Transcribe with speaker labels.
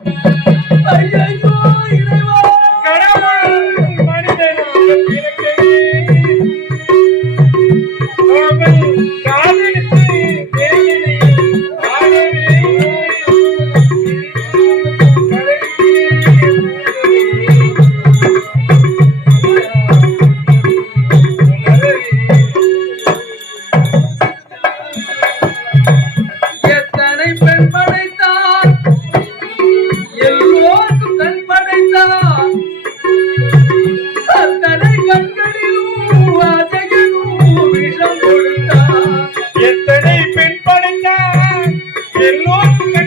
Speaker 1: ஐயோ எல்லோரும்